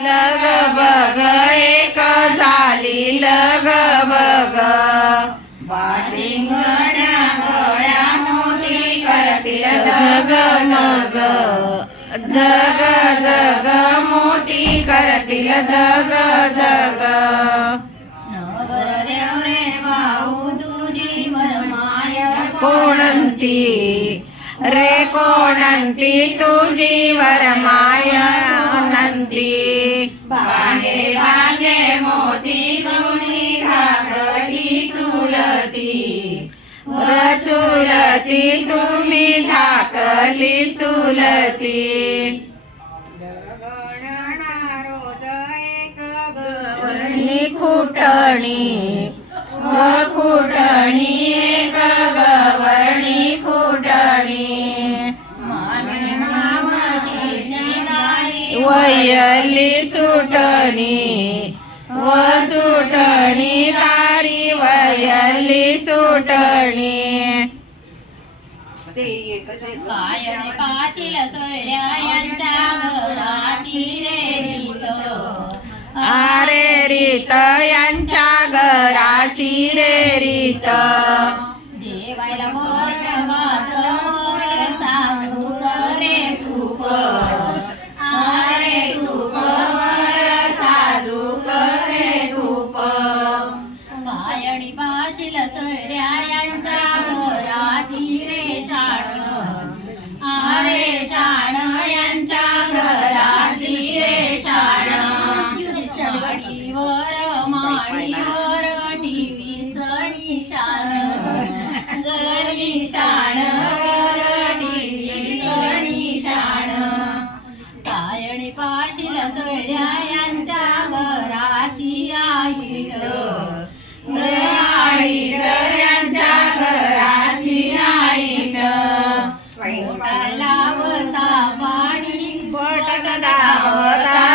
लग बग एक झाली लग बग बाशिंगण्या गळ्या मोती करतील जगमग जग जग मोती करतील जग जग नवरदेव रे भाऊ तुझी वरमाय कोणती रे कोणती तुझी वरमाय कोणती भांगे भांगे मोती गुणी धाकटी चुलती चुलती तुम्ही धाकली चुलती खुटणी खुटणी एक गवळणी खुटणी वयली सुटणी व सुटणी तारी वयली सुटणी कायणे पाशील सोयऱ्या यांच्या घराची रे रीत आरे रीत यांच्या घराची रे रीत जेवायला मोर भात मोर सांगू करे तूप आरे तूप वर साजू करे धूप कायडी पाशील सोयऱ्या यांच्या घराची रे शाण आरे शाण यांच्या घराची रे शाण शाडीवर माडीवर टीव्ही सणी शाण गणी शाण टीव्ही गणी शाण कायडी पाशील सोयऱ्या यांच्या घराची आईट आईट यांच्या घराची आईट पोटाला लावता पाणी पोटाला लावता